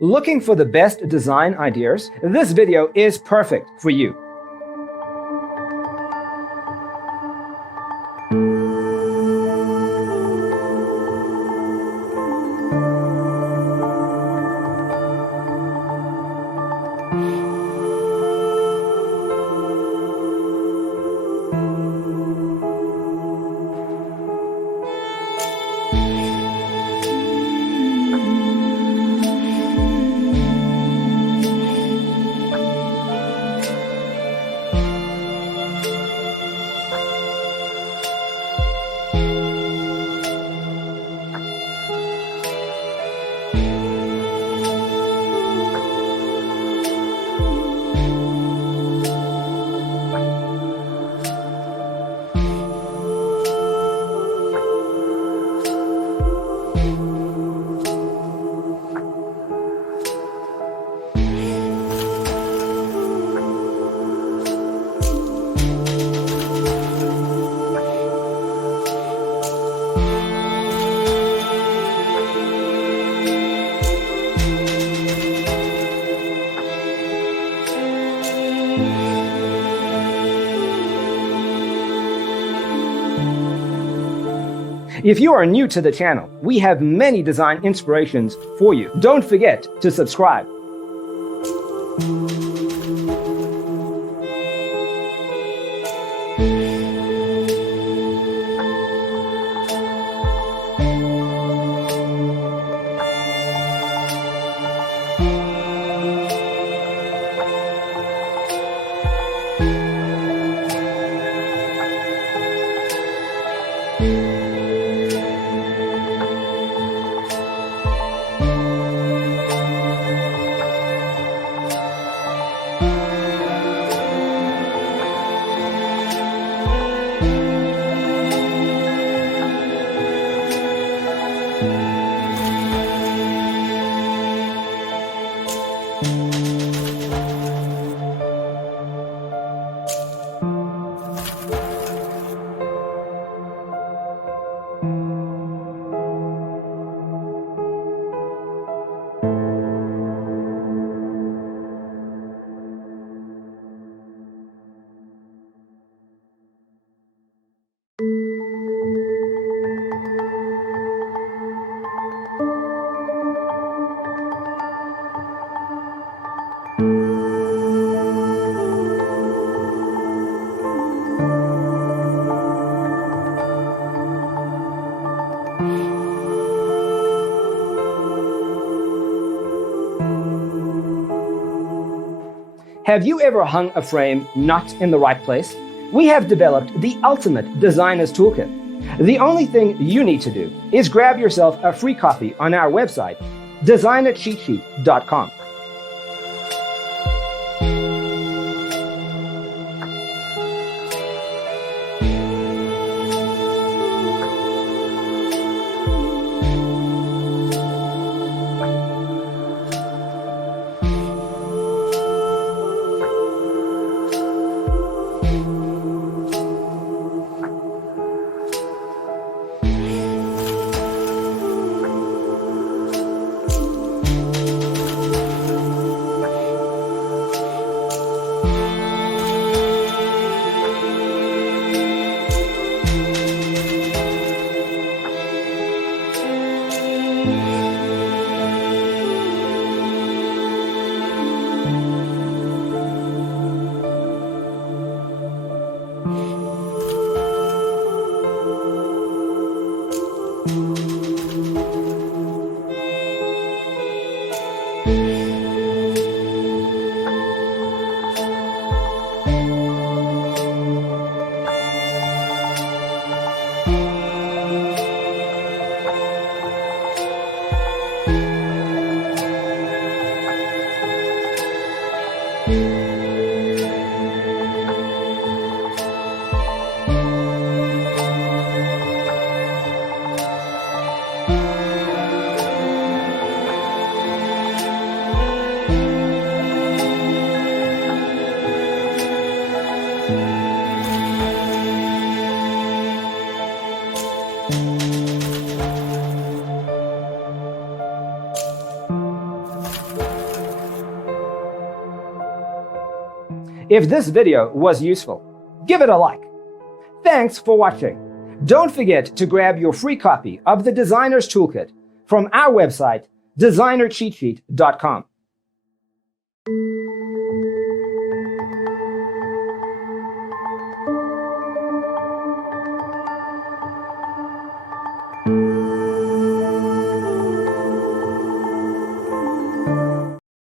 Looking for the best design ideas? This video is perfect for you. If you are new to the channel, we have many design inspirations for you. Don't forget to subscribe. Have you ever hung a frame not in the right place? We have developed the ultimate designer's toolkit. The only thing you need to do is grab yourself a free copy on our website, designercheatsheet.com. If this video was useful, give it a like. Thanks for watching. Don't forget to grab your free copy of the Designer's Toolkit from our website, designercheatsheet.com.